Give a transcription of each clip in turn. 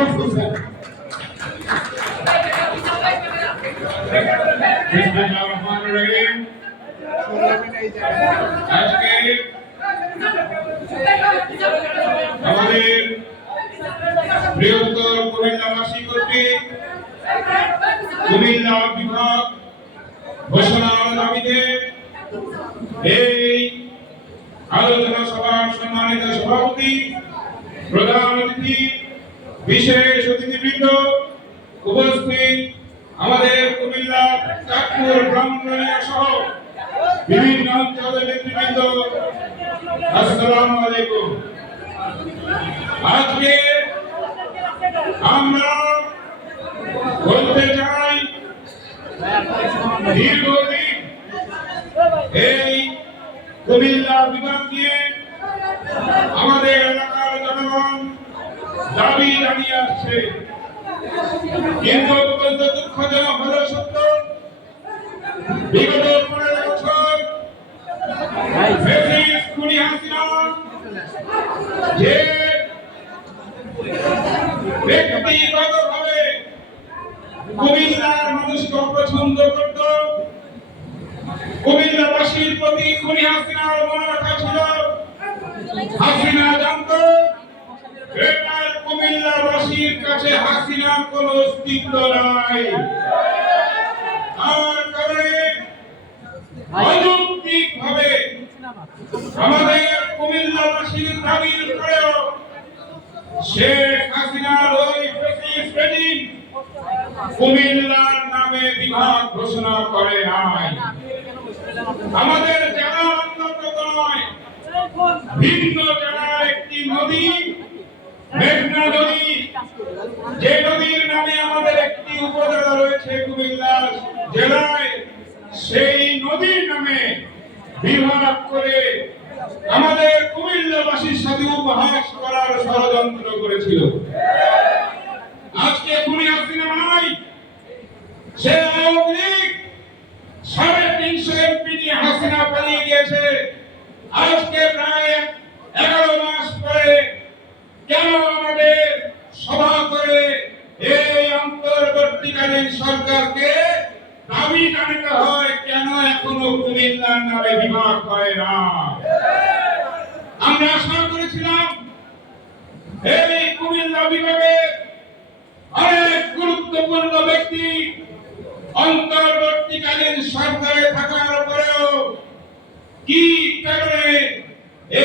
মারুফ হোসেন। বিসমিল্লাহির রহমানির রহিম। আজকে আমাদের বৃহত্তর কুমিল্লাবাসী কর্তৃক কুমিল্লা বিভাগ ঘোষণার দাবিতে এই আলোচনা সভার সম্মানিত সভাপতি, প্রধান অতিথি, বিশেষ অতিথিবৃন্দ, উপস্থিত আমাদের কুমিল্লা, চাঁদপুর, ব্রাহ্মণবাড়িয়া সহ বিভিন্ন অঞ্চলের নেতৃবৃন্দ, আসসালামু আলাইকুম। আজকে আমরা বলতে চাই দীর্ঘদিন এই কুমিল্লা বিভাগ নিয়ে আমাদের এলাকার জনগণ দাবি জানিয়ে আসছে, কিন্তু অত্যন্ত দুঃখজনক হলেও সত্য, বিগত 15 বছর খুনি হাসিনা যে ব্যক্তিগতভাবে কুমিল্লার মানুষকে অপছন্দ করত, কুমিল্লাবাসীর প্রতি খুনি হাসিনার মনোভাব ছিল। হাসিনা জানত কুমিল্লাবাসীর কাছে হাসিনার কোন অস্তিত্ব নাই, আর কারণে অযৌক্তিকভাবে আমাদের কুমিল্লাবাসীর দাবির পরেও শেখ হাসিনার ওই প্রেসিডেন্ট কুমিল্লার নামে বিভাগ ঘোষণা করে নাই। আমাদের জেলা অন্তর্গত নয়, ভিন্ন জেলার একটি নদী, মেঘনা নদী, যে নদীর নামে আমাদের একটি উপজেলা রয়েছে কুমিল্লা জেলায়, সেই নদীর নামে বিভাগ করে আমাদের কুমিল্লাবাসীর সাথে উপহাস করার ষড়যন্ত্র করেছিল। আজকে খুনি হাসিনা নাই, সে আওয়ামী লীগ 350 এমপি নিয়ে হাসিনা পালিয়ে গিয়েছে। আজকে প্রায় 11 মাস পরে কেন আমাদের সভা করে এই অন্তর্বর্তীকালীন সরকারকে দাবি জানাতে হয় কেন এখনো কুমিল্লার নামে বিভাগ হয় না? আমরা আশা করেছিলাম এই কুমিল্লা বিভাগে অনেক গুরুত্বপূর্ণ ব্যক্তি অন্তর্বর্তীকালীন সরকারে থাকার পরেও কি কারণে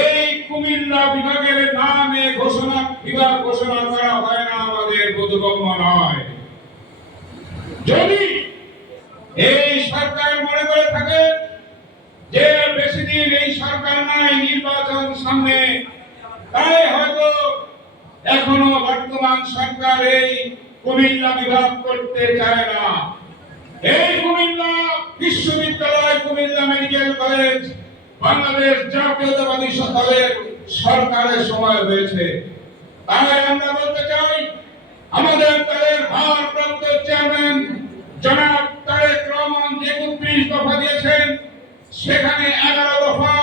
এই কুমিল্লা বিভাগের নামে বিভাগ ঘোষণা করা হয় না আমাদের বোধগম্য নয়। যদি এই সরকার মনে করে থাকে যে বেশি দিন এই সরকার নাই, নির্বাচন সামনে, তাই হয়তো এখনো বর্তমান সরকার এই কুমিল্লা বিভাগ করতে চায় না। এই কুমিল্লা বিশ্ববিদ্যালয়, কুমিল্লা মেডিকেল কলেজ বাংলাদেশ জাতীয়তাবাদী দলের সরকারের সময় হয়েছে। তাই আমরা বলতে চাই, আমাদের দলের ভারপ্রাপ্ত চেয়ারম্যান জনাব তারেক রহমান যে 31 দফা দিয়েছেন, সেখানে 11 দফা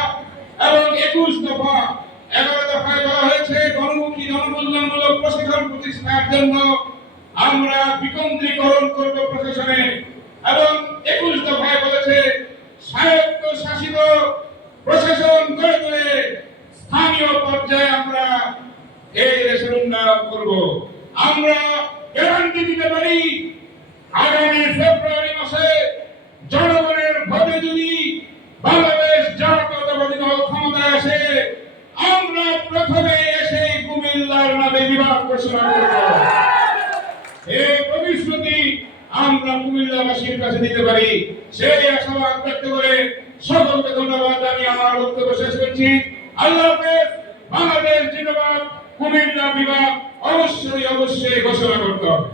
এবং 21 দফা। 11 দফায় বলা হয়েছে গণমুখী জনমূল্যায়নমূলক প্রশাসন প্রতিষ্ঠার জন্য আমরা বিকেন্দ্রীকরণ করব প্রশাসনে, এবং 21 দফায় বলেছে স্বায়ত্তশাসিত প্রশাসন গড়ে তুলে স্থানীয় পর্যায়ে আমরা এই দেশের উন্নয়ন করব। আমরা গ্যারান্টি দিতে পারি, আগামী ফেব্রুয়ারি মাসে জনগণের ভোটে যদি বাংলাদেশ জাতীয়তাবাদী দল ক্ষমতায় আসে, আমরা প্রথমে এসে কুমিল্লার নামে বিভাগ ঘোষণা করব। এই প্রতিশ্রুতি আমরা কুমিল্লাবাসীর কাছে দিতে পারি, সেই আশাবাদ ব্যক্ত করে সকলকে ধন্যবাদ জানিয়ে আমার বক্তব্য শেষ করছি। আল্লাহ হাফেজ। বাংলাদেশ জিন্দাবাদ। কুমিল্লা বিভাগ অবশ্যই ঘোষণা করতে হবে।